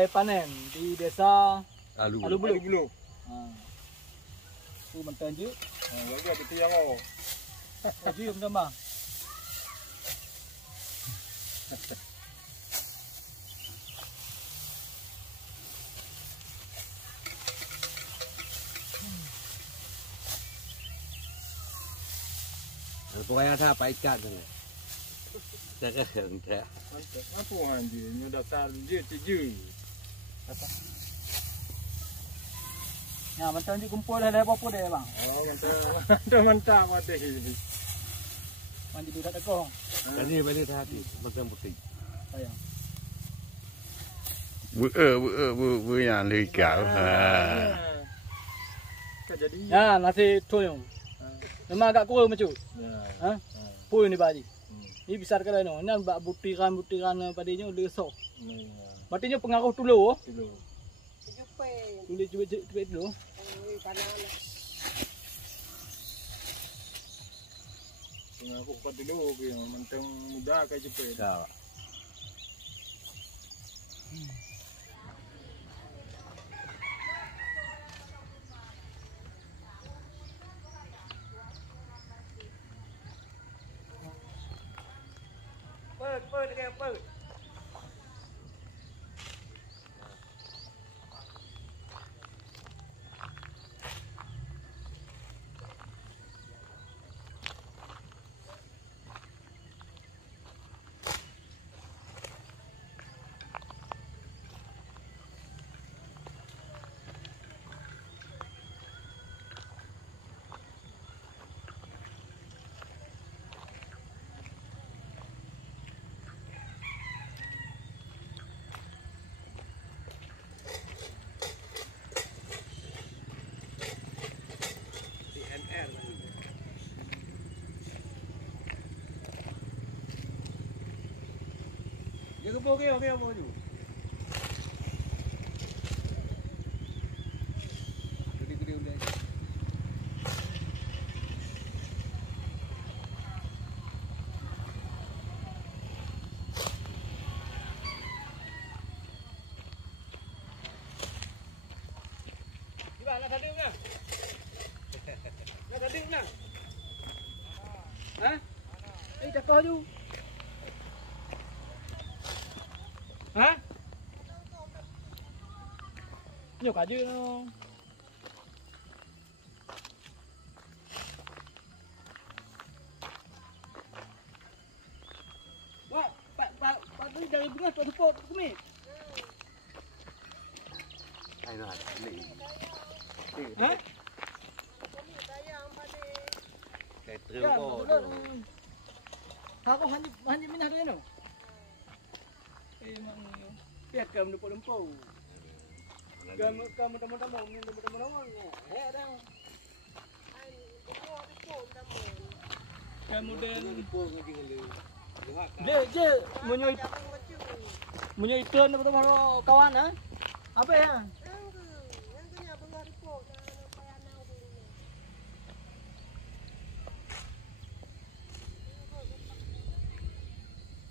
Balai Panen di Desa Alu Bulu. Tu mentan je. Juga betul yang oh. Je menambah. Pokoknya ada apa ikan tu. Jaga enggak. Apa hanje nyodak sal je je. Apa? Ya, mentan je kumpul dah apa-apa dah bang. Oh, mantap mati. Mandi dekat tekong. Bani hati, macam putih. Sayang. Bữa nhà lì cạo. Jadi. Ya, nasi toyong. Memang agak kurang macam. Ha? Pui ni baji. Ni besar kalau ni. Ni bak butiran padanya udah sok. Berarti pengaruh tulu. Tulu cuba dulu. Pengaruh kat dulu yang mentang muda kayak cepet. Dah. Per. Dia ke okey apa tu? Gede udah. Di mana tadi enggak? Nak tadi enggak? Hah? Cakap tu. Hah? Nhiều cá dư không? Wah, Pak tu dari bunga Pak support kami. Ai nói lì. Hah? Cái trưa cô. Aku hanya minat dia no. Memang biar kamu dapat lempau. Kamu teman-teman ni teman-teman ni. Dah. Kemudian dia menyoi turn apa tu kawan ah? Apa ya?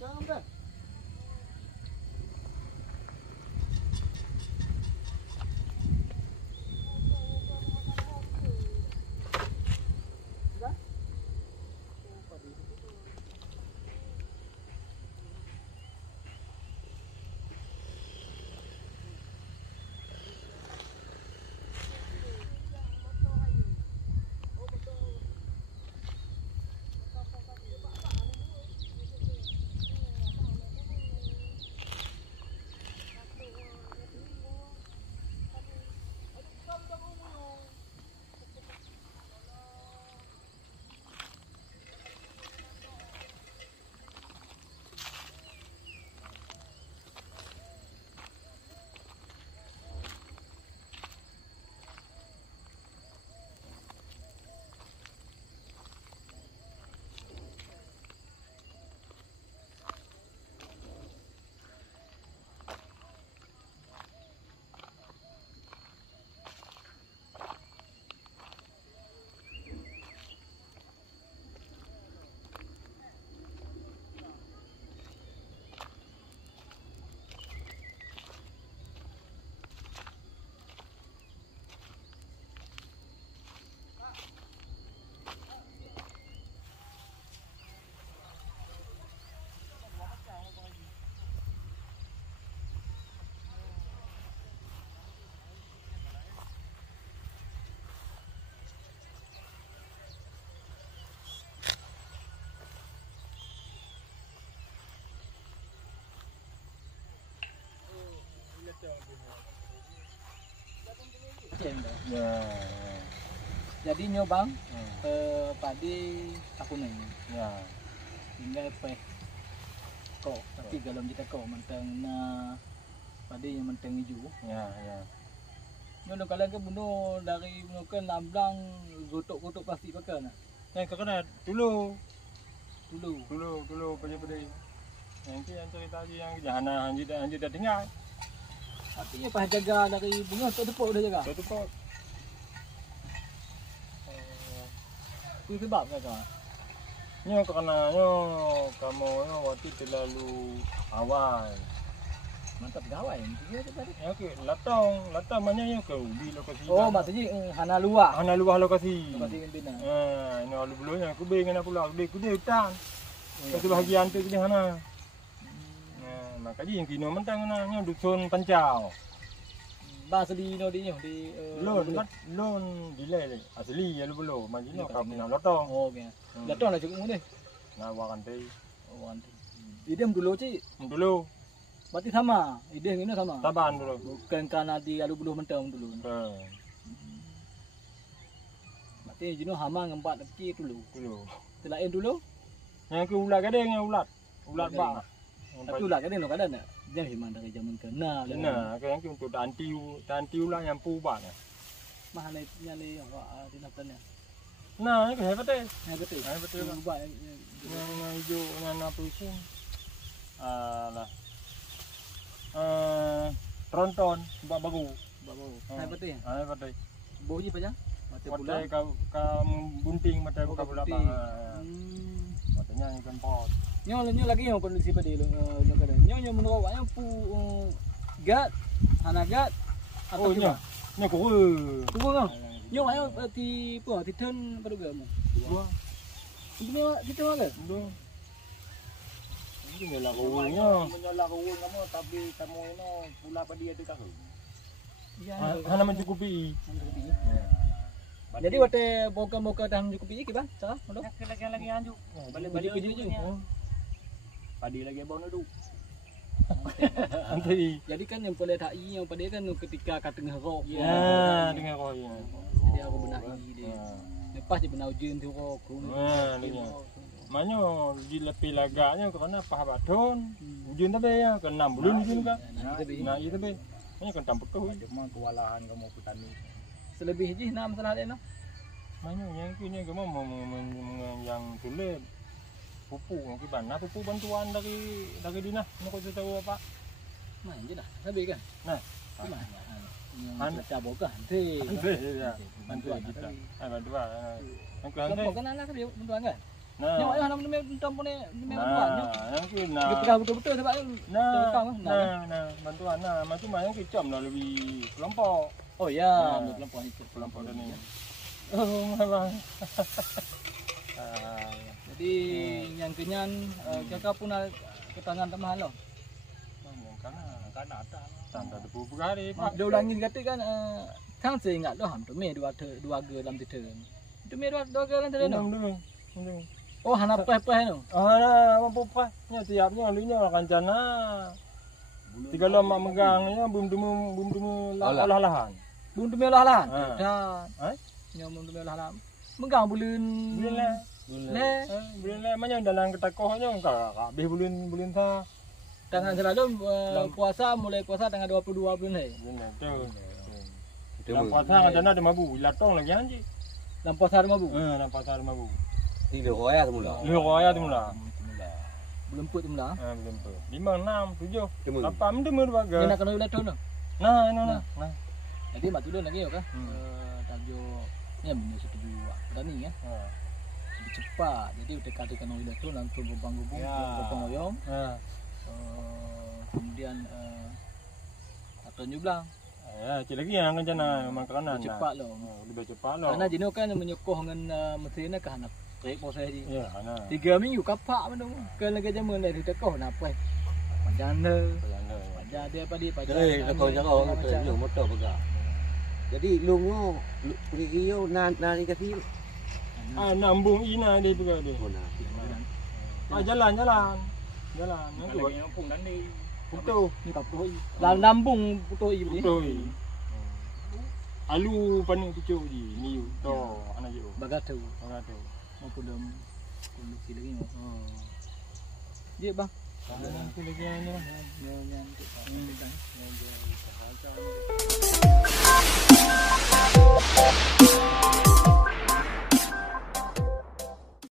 Jangan ber. Ya. Jadi nyo bang padi aku nih. Ya. Tinggal pe kok tapi dalam kita kok mentang na padi yang mentang hijau. Ya, ya. Nyo kalian ke bunuh dari bunuh ke lamblang gotok-gotok plastik pakai nah. Kena dulu pada yang yang cerita aja yang jangan anjir dah dengar. Artinya pas jaga dari bunga tu tepuk dah jaga. Itu pot. Itu sebab kata. Nyo karena kamu waktu terlalu awal. Mantap gawai. Ya ke latang banyak ke ubi lokasi. Oh maksudnya hana luar. Ana luah lokasi. Lokasi bina. Ini alu belunya aku bengen pula ku dia hutan. Satu bahagian tu di sana. Makanya yang kino mentang nanya dusun Pancau. Bahasa di no di Lon dilai asli ya lu belum. Majino kami nak latang. Oh okey. Latang lah cukup ni. Nah wakan teh. Oh anti. Idem dulu cik. Dulu Berarti sama. Idem ini sama. taban dulu. Bukan karena di alu buluh mentang dulu. Berarti jino hama ngempat kaki dulu. Telain dulu. Yang ke ulat kadang yang ulat bak. Tapi ulat kan lo kadang nak. Jangan himan dari zaman kena. Nah, yang ke untuk tanti ulat yang pubat. Mahal ni awak dinapkannya. Nah, ini hebat deh. Betul. Betul. Ubah Yang hijau yang apa itu? Lah. Tronton, bagus. betul. Hebat deh. Boji apa je? Mata Matai kau bunting matai kau pula bang. Matanya ikan pot. Nyo lagi yang kondisi pada lo kada. Nyo menurut awaknya pu gat hanagat atau Nyo kau. Tunggu ngau. Nyo ayo ti pu ti turn pada gamu. Dua. Ini kita mana? Dua. Ini nyala kau. Menyolah kau kamu tapi kamu ini pula pada dia tu kau. Hana mencukupi. Jadi waktu boka dah mencukupi ke bang? Cara? Udah. Lagi anjuk. Balik kerja je. Padi lagi bau nadu. Nanti. Jadi kan yang boleh tak yang pada kan ketika kat tengah rok. Ya, dengar kau ya. Jadi aku benahi dia. Lepas je benau jen tu rok. Dengar. Manyo di lepi lagaknya kerana pah badon. Ujun tapi ya ke 6 bulan ujun kan. Nah, itu be. Ini kan tampuk tu. Cuma kewalahan kamu petani. Selebih je nak masalah dia no. Manyo yang kini kamu yang tulis pupu kiban. Nah, pupu bantuan dari dinah. Nak kau tahu apa? Main je dah. Habis kan? Nah. Yang baca boka nanti. Ya. Bantuan kita. Bantuan. Kelompok kan anak dia bantuan kan? Nah. Nyawa ayah nak menentam pun ni bantuan. Yang kena. Dia pegang betul-betul sebab Nah, bantuan nah. Macam yang kecam lah lebih kelompok. Oh ya, kelompok itu. Kelompok ni. Oh, memang. Jadi yang kenyan kakak pun ketangan tak mahal loh. Kan ada. Tanda debu berhari. Dia ulangin kata kan kan saya ingat loh hampir me dua ge dalam tidur. Itu me dua ge dalam tidur. Oh, hana peh-peh tu. Mampu peh. Nya tiapnya alunya kancana. Tiga lama megangnya belum temu olah-olahan. Belum temu olah-olahan. Dah. Nya belum temu olah-olahan. Megang bulan. Bulan le mana dalam ketakohnya enggak habis bulan sa. Tangan selalu puasa mulai puasa tanggal 22 bulan ni. Dalam puasa ada 5,000. Latong lagi anji. Dalam puasa 5,000. Dalam puasa 5,000. Tidak roya semula. Roya tu mula. Belum put tu mula. Belum put. 5, 6, 7, 8 mendem dua Dia nak kena latong tu. Nah. Jadi mak tu lagi kan. Tajuk ni benda setuju petani ya. Lebih cepat. Jadi dekat kena latong langsung gubang-gubung, potong oyong. Kemudian atau nyublang. Ya, cik lagi yang rencana makanan. Cepat loh. Lebih cepat loh. Karena jenuh kan menyokoh dengan mesinnya ke anak trek proses je. Ya, ana. 3 minggu kapak mendung. Kan lagi jaman dah ditekoh nak apa. Pajanda. Pajak dia apa dia pajak. Tekoh lu motor pegang. Jadi lu pergi iyo nari kasi. Nambung ina dia juga dia. Jalan. Nanti buat kampung nanti. Betul. Ni kapoi. Lambung putoi begini. Betul. Alu paning pucuk je. Ni to anak je. Bagatu. Bagatu. Maupun dalam kondisi lagi. Dia bang. Nanti lagi ni lah. Yang